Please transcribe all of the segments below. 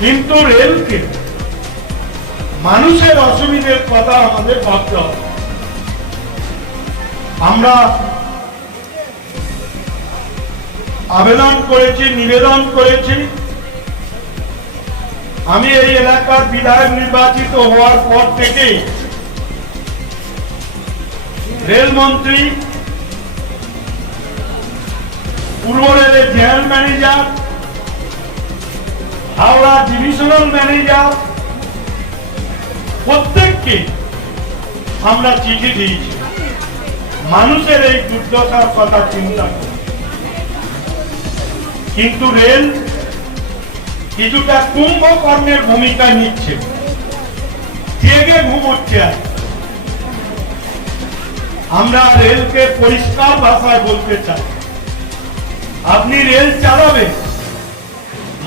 কিন্তু রেলকে মানুষের অসুবিধের কথা আমাদের ভাবতে হবে। আমরা আবেদন করেছি, নিবেদন করেছি। আমি এই এলাকার বিধায়ক নির্বাচিত হওয়ার পর থেকেই রেলমন্ত্রী পূর্ব রেলের জেনারেল ম্যানেজার ডিভিশনাল ম্যানেজার প্রত্যেককে আমরা চিঠি দিয়েছি। মানুষের এই দুর্দশার কথা চিন্তা করে। কিন্তু রেল কিছুটা কুম্ভকর্ণের ভূমিকা নিচ্ছে। জেগে ঘুমোচ্ছে। আমরা রেলকে পরিষ্কার ভাষায় বলতে চাই। আপনি রেল চালাবেন?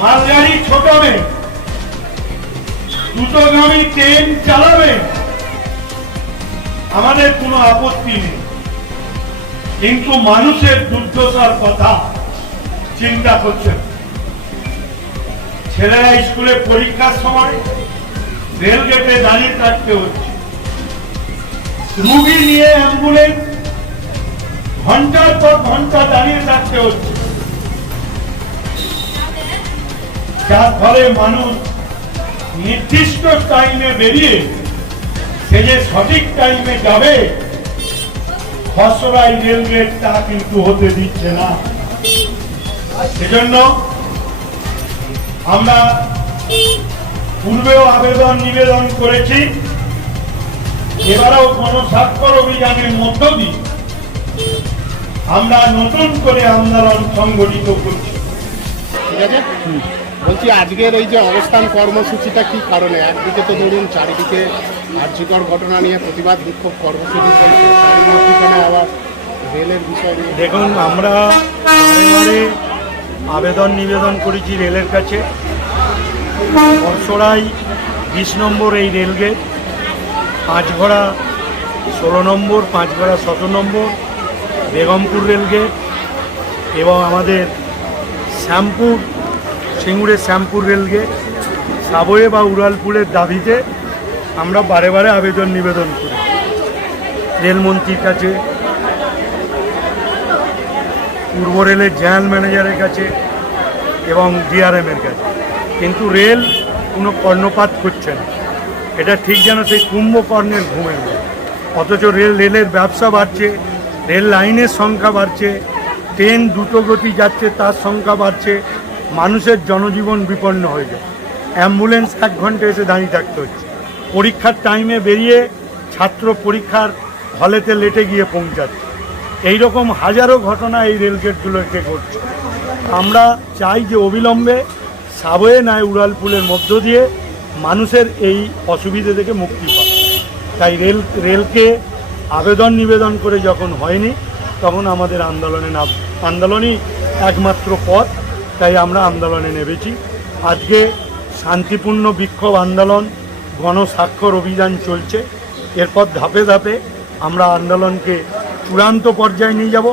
মালগাড়ি ছোটাবেন দ্রুতগামী ট্রেন চালাবেন আমাদের কোনো আপত্তি নেই। কিন্তু মানুষের দুর্দশার কথা চিন্তা করছেন। ছেলেরা স্কুলে পরীক্ষার সময় রেল গেটে দাঁড়িয়ে থাকতে হচ্ছে। রুগী নিয়ে অ্যাম্বুলেন্স ঘণ্টার পর ঘণ্টা দাঁড়িয়ে থাকতে হচ্ছে। যার ফলে মানুষ নির্দিষ্ট টাইমে বেরিয়ে সে যে সঠিক টাইমে যাবে খসড়াই রেলগেট তা কিন্তু হতে দিচ্ছে না। সেজন্য আমরা পূর্বেও আবেদন নিবেদন করেছি, এবারেও গণস্বাক্ষর অভিযানের মধ্য দিয়ে আমরা নতুন করে আন্দোলন সংগঠিত করছি। ঠিক আছে? বলছি, আজকের এই যে অবস্থান কর্মসূচিটা কি কারণে? একদিকে তো ধরুন চারিদিকে আর্যিকর ঘটনা নিয়ে প্রতিবাদ, বিক্ষোভ, কর্মসূচি আবার রেলের বিষয় নিয়ে। দেখুন, আমরা আবেদন নিবেদন করেছি রেলের কাছে। বর্ষড়াই বিশ নম্বর এই রেলগেট পাঁচঘোড়া ষোলো নম্বর, পাঁচঘোড়া সতেরো নম্বর, বেগমপুর রেলগেট এবং আমাদের শ্যামপুর সিঙ্গুরের শ্যামপুর রেলগেট সাবয়ে বা উড়ালপুরের দাবিতে আমরা বারে বারে আবেদন নিবেদন করি। রেলমন্ত্রীর কাছে, পূর্ব রেলের জেনারেল ম্যানেজারের কাছে এবং ডিআরএমের কাছে। কিন্তু রেল কোনো কর্ণপাত করছে না। এটা ঠিক যেন সেই কুম্ভকর্ণের ঘুমের অথচ রেল, রেলের ব্যবসা বাড়ছে, রেল লাইনের সংখ্যা বাড়ছে, ট্রেন দ্রুতগতি যাচ্ছে, তার সংখ্যা বাড়ছে মানুষের জনজীবন বিপন্ন হয়ে যায়। অ্যাম্বুলেন্স এক ঘণ্টা এসে দাঁড়িয়ে থাকতে হচ্ছে। পরীক্ষার টাইমে বেরিয়ে ছাত্র পরীক্ষার হলেতে লেটে গিয়ে পৌঁছাচ্ছে। এই রকম হাজারো ঘটনা এই রেলগেটগুলোকে ঘটছে। আমরা চাই যে অবিলম্বে সাবয়ে নয় উড়ালপুলের মধ্য দিয়ে মানুষের এই অসুবিধে থেকে মুক্তি পায় তাই রেল রেলকে আবেদন নিবেদন করে যখন হয়নি, তখন আমাদের আন্দোলনে নাম, আন্দোলনই একমাত্র পথ। তাই আমরা আন্দোলনে নেমেছি। আজকে শান্তিপূর্ণ বিক্ষোভ আন্দোলন গণস্বাক্ষর অভিযান চলছে। এরপর ধাপে ধাপে আমরা আন্দোলনকে চূড়ান্ত পর্যায়ে নিয়ে যাব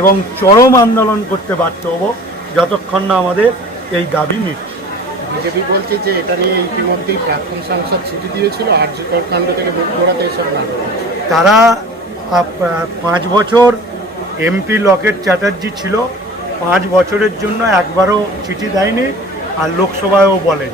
এবং চরম আন্দোলন করতে বাধ্য হব যতক্ষণ না আমাদের এই দাবি মিটছে। বিজেপি বলছে যে এটা নিয়ে ইতিমধ্যেই প্রাক্তন সাংসদ চিঠি দিয়েছিল আর্যিকর কাণ্ড থেকে মুখ করাতে এসব তারা পাঁচ বছর এমপি লকেট চ্যাটার্জি ছিল পাঁচ বছরের জন্য একবারও চিঠি দেয়নি আর লোকসভায়ও বলেন।